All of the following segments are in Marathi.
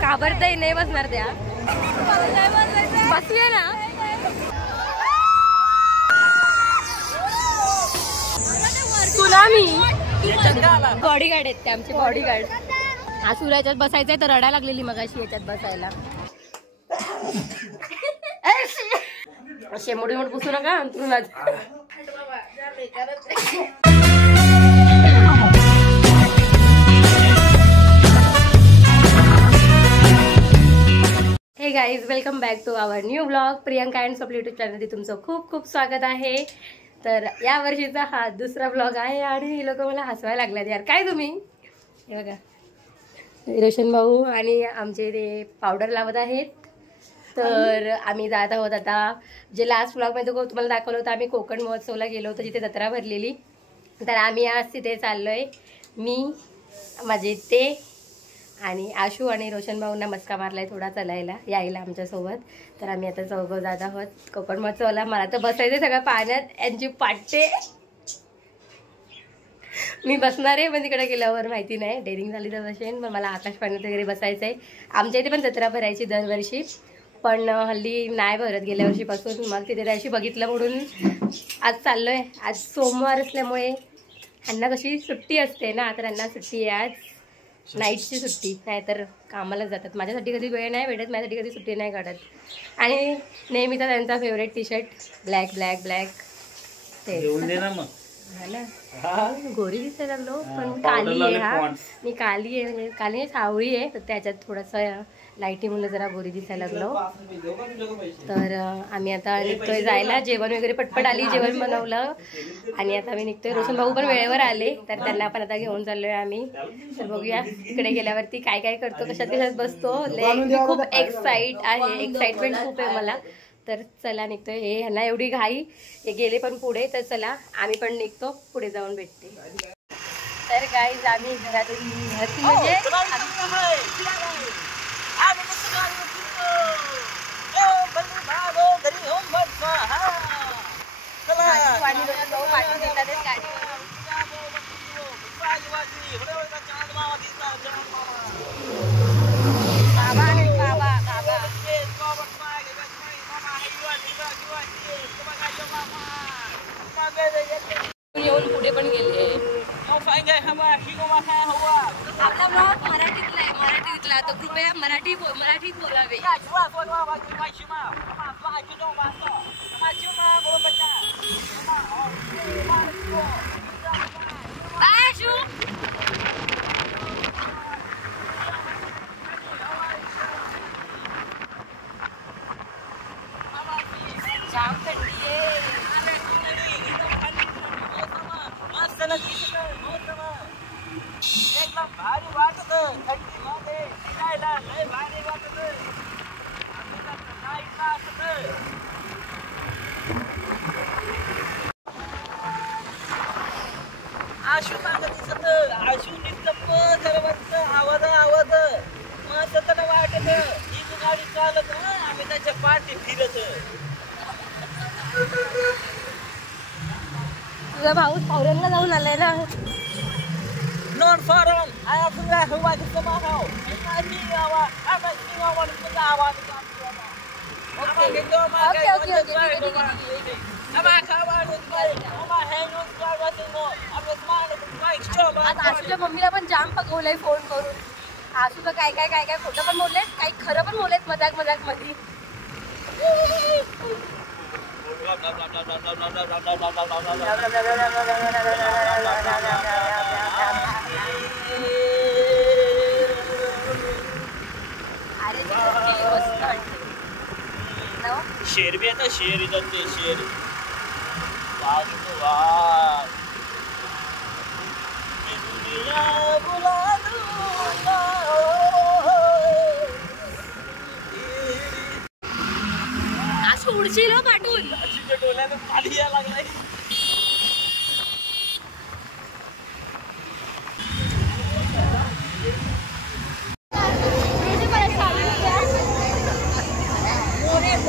घाबरताही नाही बसणार त्या बसूया ना. सुनामी बॉडीगार्ड आहेत ते आमचे बॉडीगार्ड. हा सूर्य याच्यात बसायचंय तर रडायला लागलेली मगाशी याच्यात बसायला. शेमोडी मोड पुसू नका अंतरुणात. Hey guys, welcome back to our new blog. Priyanka and सप्ली यूट्यूब चॅनलमध्ये तुमचं खूप खूप स्वागत आहे. तर या वर्षीचा हा दुसरा ब्लॉग आहे आणि हे लोक मला हसवायला लागल्यात यार. काय तुम्ही हे बघा, रोशन भाऊ आणि आमचे ते पावडर लावत आहेत. तर आम्ही जात आहोत आता. जे लास्ट ब्लॉगमध्ये तुम्हाला दाखवलं होतं, आम्ही कोकण महोत्सवला गेलो होतो जिथे जत्रा भरलेली. तर आम्ही आज तिथे चाललोय. मी, माझे ते आणि आशू आणि रोशन भाऊंना मस्का मारलाय थोडा चालायला यायला आमच्यासोबत. तर आम्ही आता चौघं जात आहोत कोकण महोत्सवाला. मला तर बसायचं सगळं पाण्यात, यांची पाटे. मी बसणार आहे पण तिकडे गेल्यावर माहिती नाही, डेअरिंग झाली तर बसेन. पण मला आकाश पाण्यात वगैरे बसायचं आहे. आमच्या इथे पण जत्रा भरायची दरवर्षी, पण हल्ली नाही भरत गेल्या वर्षीपासून. मग तिथे त्याशी बघितलं म्हणून आज चाललोय. आज सोमवार असल्यामुळे यांना कशी सुट्टी असते ना, तर यांना सुट्टी आहे आज, नाईटची सुट्टी. नाहीतर कामाला जातात. माझ्यासाठी कधी वेळ नाही भेटत, माझ्यासाठी कधी सुट्टी नाही काढत. आणि नेहमीचा त्यांचा favourite T shirt black black black ते ना. गोरी दिसायला लागलो पण काली आहे. हा मी काली आहे, म्हणजे काली सावळी आहे, तर त्याच्यात थोडंसं लाईटी म्हणून जरा गोरी दिसायला लागलो. तर आम्ही आता निघतोय जायला. जेवण वगैरे पटपट आली, जेवण बनवलं आणि आता आम्ही निघतोय. रोशन भाऊ पण वेळेवर आले, तर त्यांना पण आता घेऊन चाललोय आम्ही. तर बघूया तिकडे गेल्यावरती काय काय करतो, कशात कशात बसतो. खूप एक्साइटमेंट खूप आहे मला. तर चला निघतोय. हे ह्यांना एवढी घाई, हे गेले पण पुढे. तर चला आम्ही पण निघतो, पुढे जाऊन भेटते. तर गाईज आम्ही घरातून म्हणजे येऊन पुढे पण गेले. आपला ब्लॉग मराठीतला आहे, मराठीतला. तर कृपया मराठीत बोलावे. जाम थंडी आहे. एकदम भारी वाटत थंडीमध्ये फिरायला, लय भारी वाटत. आशू सांगत दिसत, आशू निसत सर्वांच आवाज आवाज मस्त तर वाटत. ही गाडी चालत आम्ही त्याच्या पाठी फिरत. तुझा भाऊ फॉरेनला जाऊन आलाय ना. Non foreign, I have to go back to my house. आता आशूच्या मम्मीला पण जाम पकवलंय फोन करून. आशूला काय काय काय काय खोटं पण बोललेत, काही खरं पण बोललेत मजाक मजाक मध्ये. शेर भी आता, शेर इधर ते शेर असं उडशील हो पाठवून. डोळ्यानं पाणी यायला लागलाय.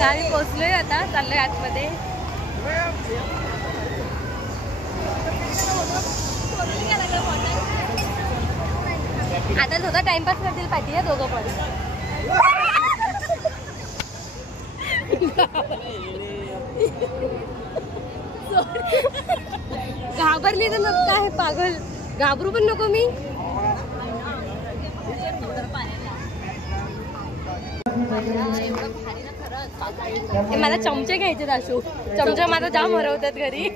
आम्ही पोहोचलोय आता, चाललोय आतमध्ये. आता स्वतः टाइमपास करतील पाहिजे दोघं पण. घाबरली तर नको काय पागल, घाबरू पण नको मी. मला चमचे घ्यायचे दाशू, चमचे माझा जाम हरवतात घरी.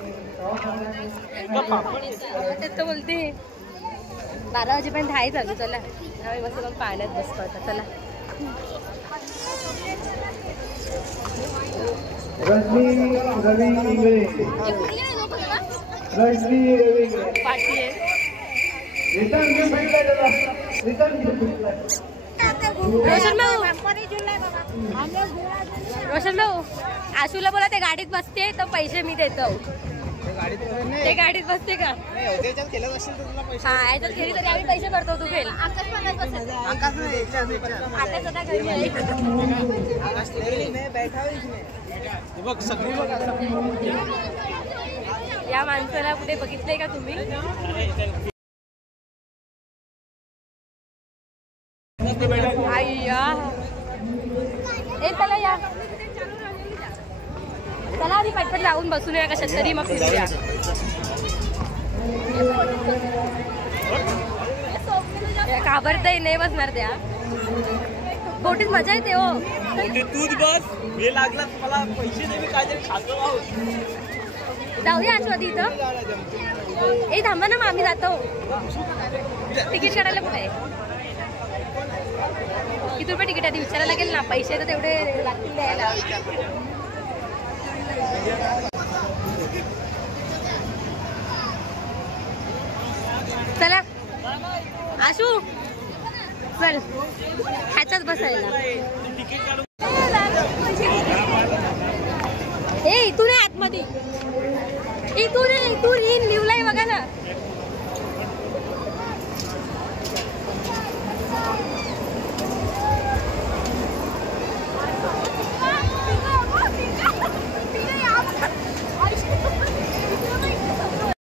तेच तर बोलते 12 वाजेपर्यंत आहे चालू. चला आम्ही मस्त मग पाण्यात बसतो आता. चला पाठी आहे. रोशन भाऊ आशूला बोला ते गाडीत बसते तर पैसे मी देतो. ते गाडीत बसते का? हा याच्यात केली तरी आम्ही पैसे भरतो. तू खेळ. या माणसाला कुठे बघितलंय का तुम्ही? अय्या ए चला या, चला आधी पटपट लावून बसून या कशात तरी मग फिरूया. घाबरतय नाही बसणार त्या बोटीत. मजा येते हो. तूच बस, वेळ लागला मला पैसे दे, मी काहीतरी खातो. जाऊया आशू इथं. ए थांबा ना, मग आम्ही जातो. तिकीट काढायला कुठे आहे? किती रुपये तिकीट आहे विचारायला लागेल ना. पैसे तर तेवढे लागतील द्यायला. चला आशू चल ह्याच्यात बसायला. ए इथून आहे आतमध्ये, इथून आहे, इथून इन लिवलाय बघा ना.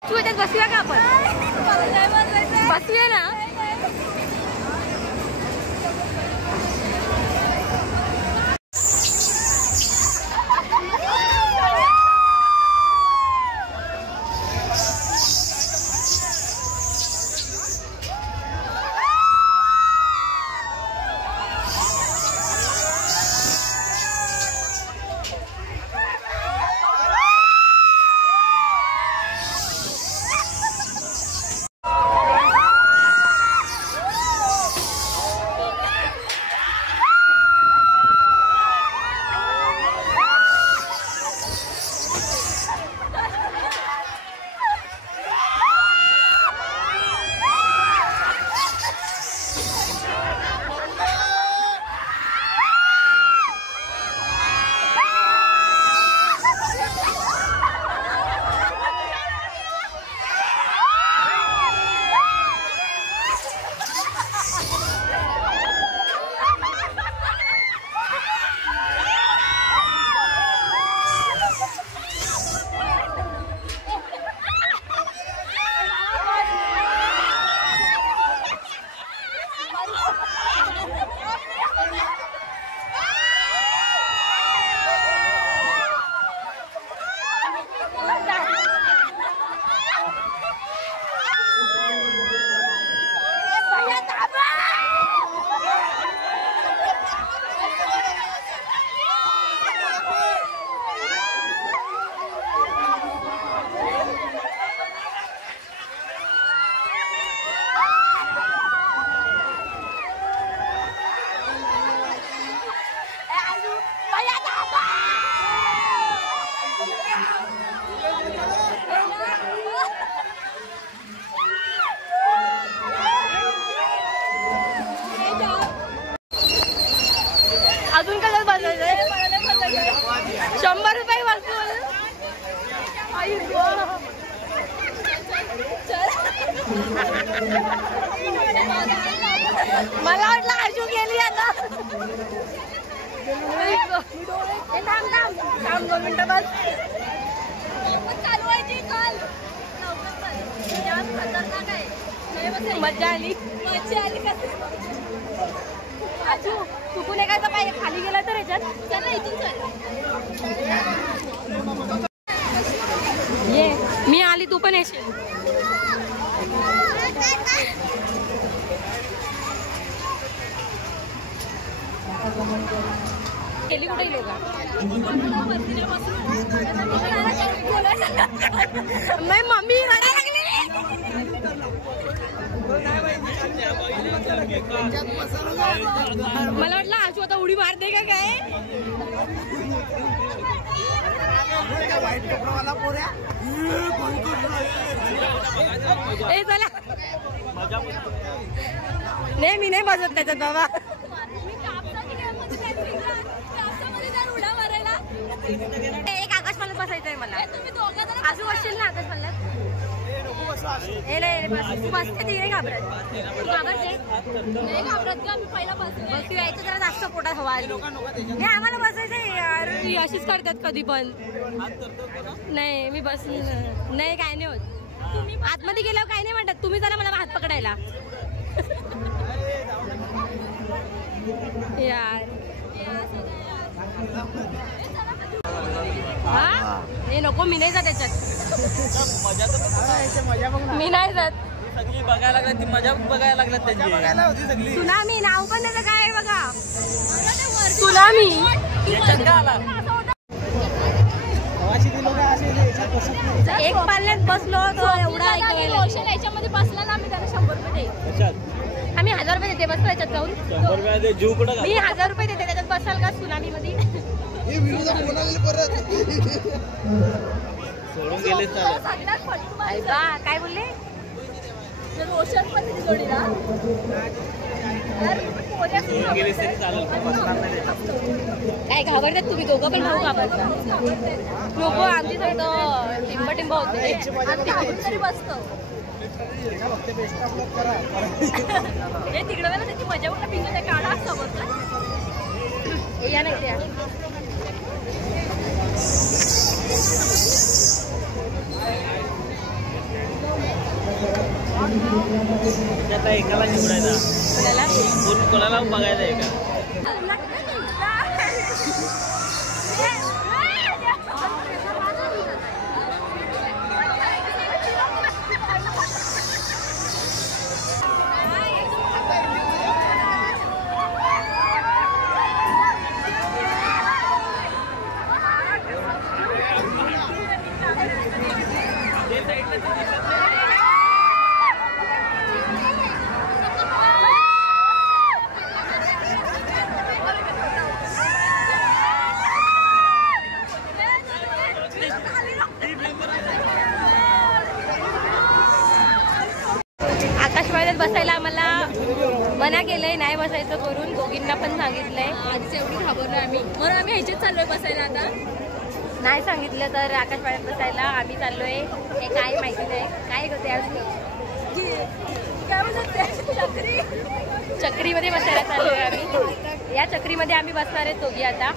तू याच्यात बसूया का आपण? बसूया ना. अजून कसं बसायचंय? 100 रुपये वसूल. मला वाटलं आशू गेली आता. थांब 2 मिनिटं बस. चालू आहे ती कॉल. खतरनाक आहे. मजा आली. आजू चुकून एखादा पाय खाली गेला तर ह्याच्यात चला इथून ये. मी आली तू पण येशील. गेली कुठे लोक मम्मी रडायला लागली. मला वाटलं आजू आता उडी मारते का काय. ए चला नाही मी नाही बसत त्याच्यात बाबा. एक आकाश पालत बसायचंय मला. आजू बसशील ना आकाश पालत. तू बसते ती नाही घाबरत. तू घाबरते नाही घाबरत का. मी पहिला बसू यायचं जरा जास्त पोटात हवा आली. हे आम्हाला बसायचंय यार. अशीच करतात कधी पण. नाही मी बस नाही काय नाही होत. आतमध्ये गेल्यावर काय नाही म्हणतात. तुम्ही जरा मला हात पकडायला यार. हा हे नको मी नाही जात त्याच्यात. मी नाही जात. सगळी बघायला लागला ती मजा बघायला लागला त्याची. सुनामी नाव पण त्याचं काय आहे बघा. सुनामी एक पाल्यात बसलो एवढा याच्यामध्ये बसला ना. आम्ही त्याला 100 रुपये देऊ. आम्ही 1000 रुपये देते बसतो याच्यात जाऊन. मी 1000 रुपये देते त्याच्यात बसाल का सुनामी मध्ये. सोडून गेले काय बोलले. काय घाबरतात तुम्ही दोघं पण भाऊ घाबरता. नको आमची थोडं टिंब होते. तिकडे त्याची मजा बघा. पिंग काढा समोर या नाही त्या. एकाला निवडायला कोणाला बघायला आहे का. आकाशवाणीत बसायला आम्हाला मना केलंय. नाही बसायचं करून दोघींना पण सांगितलंय. आधीच एवढी घाबरलोय आम्ही म्हणून आम्ही ह्याच्यात चाललोय बसायला. आता नाही सांगितलं तर आकाशवाणीत बसायला आम्ही चाललोय. हे काय माहिती नाही काय करते आज. चक्रीमध्ये बसायला चाललोय आम्ही. या चक्रीमध्ये आम्ही बसणार आहेत दोघी. आता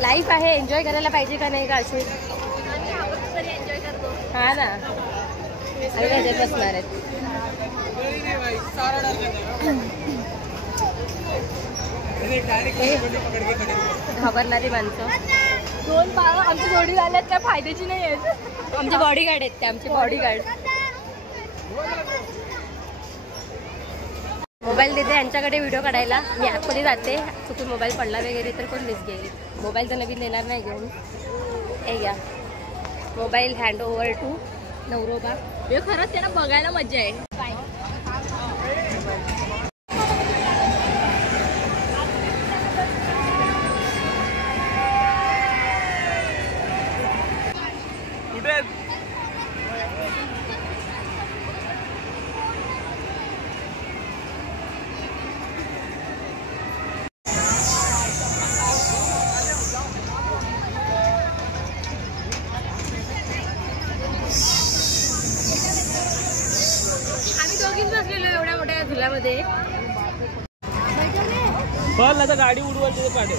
लाईफ आहे एन्जॉय करायला पाहिजे का नाही का. अशी एन्जॉय करतो हा ना. आम्ही त्याच्यात बसणार आहेत. घाबरणारी माणसं. 2 बाळं आमची जोडी झाल्यात त्या फायद्याची नाही आहेत. आमचे बॉडीगार्ड आहेत ते. आमचे बॉडीगार्ड. मोबाईल देते यांच्याकडे व्हिडिओ काढायला. मी आतमध्ये जाते. चुकून मोबाईल पडला वगैरे तर कोण मिस घेईल. मोबाईल तर नवीन देणार नाही घेऊन. हे घ्या मोबाईल. हँड ओव्हर टू नवरोबा. हे खरंच त्यांना बघायला मजा आहे. कुठे झुल्यामध्ये. बघ आता गाडी उडवायची काढे.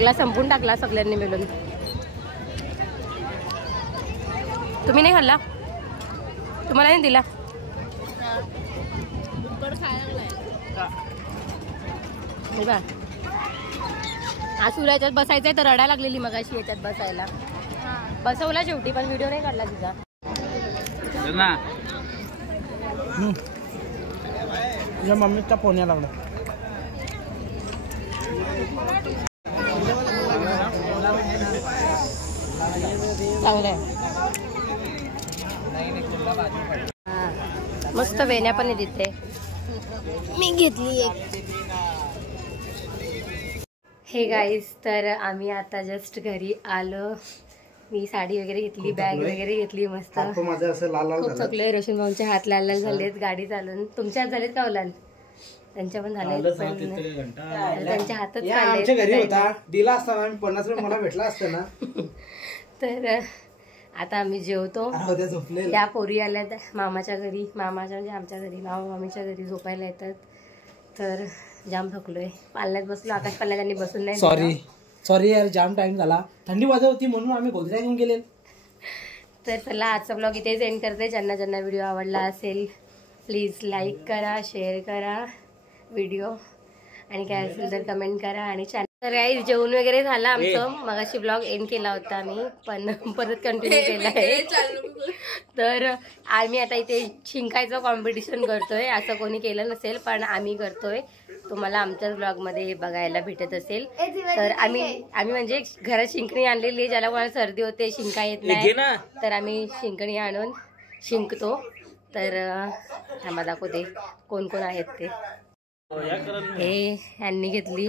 सगळा संपून टाकला सगळ्यांनी मिळून. तुम्ही नाही खाल्ला? तुम्हाला नाही दिला? आज तुला याच्यात बसायचंय तर रडायला लागलेली मगाशी याच्यात बसायला. बसवला शेवटी पण व्हिडिओ नाही काढला तिचा. तुझ्या मम्मीचा फोन यायला लागला. चांगलंय. मस्त वेण्या पण आहे तिथे. मी घेतली एक. हे गाईस, तर आम्ही आता जस्ट घरी आलो. मी साडी वगैरे घेतली, बॅग वगैरे घेतली. मस्त खूप थकलोय. रोशन भाऊंचे हात लाल लाल झालेत गाडी चालून. तुमच्या हात झालेत का लाल? त्यांच्या पण झाले. त्यांच्या हातच दिला असता 50 रुपये मला भेटला असता ना. तर आता आम्ही जेवतो. त्या पोरी आल्या मामाच्या घरी. मामाच्या म्हणजे आमच्या घरी, मामा मामीच्या घरी झोपायला येतात. तर जाम थकलोय. पालण्यात बसलो. आकाश पालण्यात बसून नाही. सॉरी यार, जाम टाइम झाला. थंडी वाजत होती म्हणून आम्ही गोधऱ्या घेऊन गेले. तर चला आजचा ब्लॉग इथेच एंड करते. ज्यांना ज्यांना व्हिडिओ आवडला असेल प्लीज लाईक करा, शेअर करा व्हिडिओ, आणि काय असेल तर कमेंट करा. आणि चॅनल तर काही जेवण वगैरे झालं आमचं. मगाशी ब्लॉग एंड केला होता आम्ही, पण परत कंटिन्यू केला आहे. तर आम्ही आता इथे शिंकायचं कॉम्पिटिशन करतोय. असं कोणी केलं नसेल पण आम्ही करतोय. तुम्हाला आमच्याच ब्लॉगमध्ये बघायला भेटत असेल. तर आम्ही म्हणजे घरात शिंकणी आणलेली. ज्याला कोणाला सर्दी होते, शिंका येत नाही, तर आम्ही शिंकणी आणून शिंकतो. तर थांबा दाखवते कोण कोण आहेत ते. हे यांनी घेतली.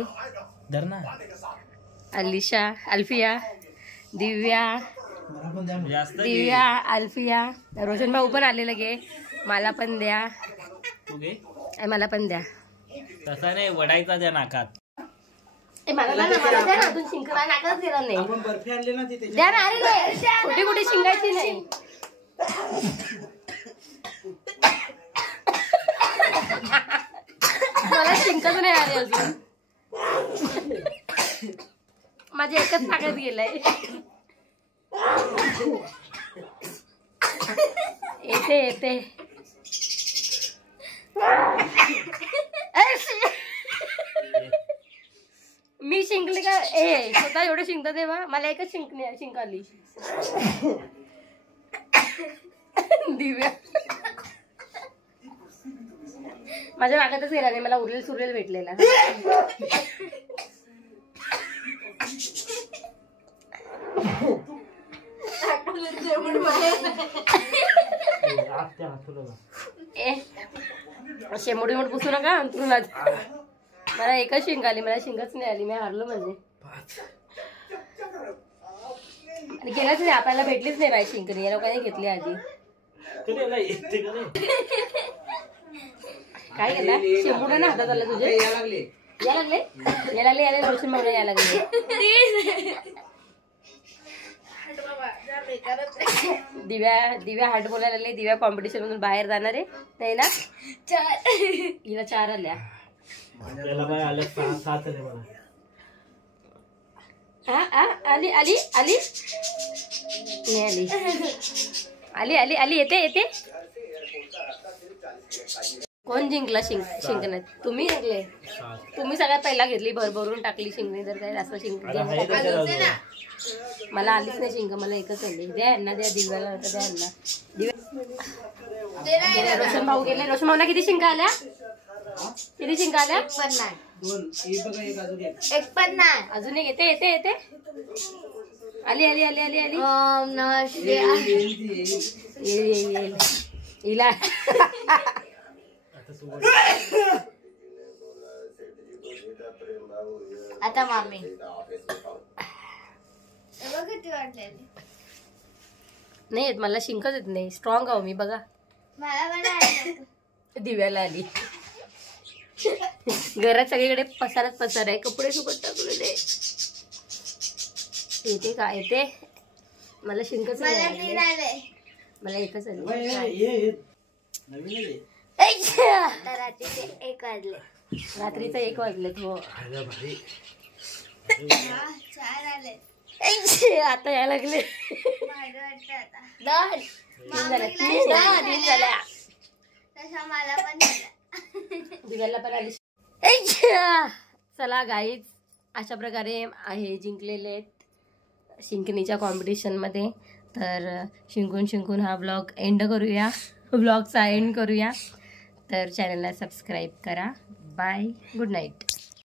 अलिशा, अल्फिया, दिव्या, अल्फिया. रोशन भाऊ पण आलेलं घे. मला पण द्या. मला पण द्या. तसा नाही, वडायचा द्या नाकात. मला द्या ना. अजून शिंकला नाकात गेला नाही. बर्फी आणली ना तिथे द्या ना. अरे नाही, कुठे कुठे शिंगायची नाही. मला शिंकच नाही आले अजून. माझे एकच नाकात गेलाय. येते मी शिंकले का? स्वतः एवढं शिंकत तेव्हा मला एकच शिंकाली. दिव्या माझ्या नाकातच गेला नाही. मला उरलेल सुरलेल भेटलेला. शेंबुडी मोठ पुसू नका अंतरुणात. मला एकच शिंक आली. मला शिंकच नाही आली. मी हारलो म्हणजे. आणि केलंच नाही. आपल्याला भेटलीच नाही बाई शिंकणी. या लोकांनी घेतली आधी. काय केला? शेंबुडा ना हातात आला तुझे. या लागले रोशन मला या लागले. दिव्या हाट बोलायला लागले. दिव्या कॉम्पिटिशन मधून बाहेर जाणार आहे नाही ना. हिला 4 आल्या. आली आली आली नाही आली. आली येते. कोण जिंकला शिंकण्यात? तुम्ही जिंकले. तुम्ही सगळ्यात पहिला घेतली. भरभरून टाकली शिंकणी. जर काय जास्त शिंकणी मला आलीच नाही शिंक. मला एकच आली. द्या यांना, द्या दिव्याला. द्या यांना. दिव्या रोशन भाऊ गेले. रोशन भाऊला किती शिंका आल्या? किती शिंका आल्या? एक पण नाही. अजून एक येते. आली हिला. आता मामी नाही येत मला. शिंकच येत नाही. स्ट्रॉंग आहो मी. बघा दिव्याला आली. घरात सगळीकडे पसार आहे. कपडे सुकत टाकलेले. येते का? येते. मला शिंकच नाही. मला एकच आली. रात्रीचे 1 वाजले. हो आता यायला लागले. दिव्याला पण आली. चला गाईज, अशा प्रकारे आहे जिंकलेले आहेत शिंकणीच्या कॉम्पिटिशनमध्ये. तर शिंकून हा ब्लॉग एंड करूया, ब्लॉगचा एंड करूया. तर चॅनलला सबस्क्राईब करा. Bye, good night.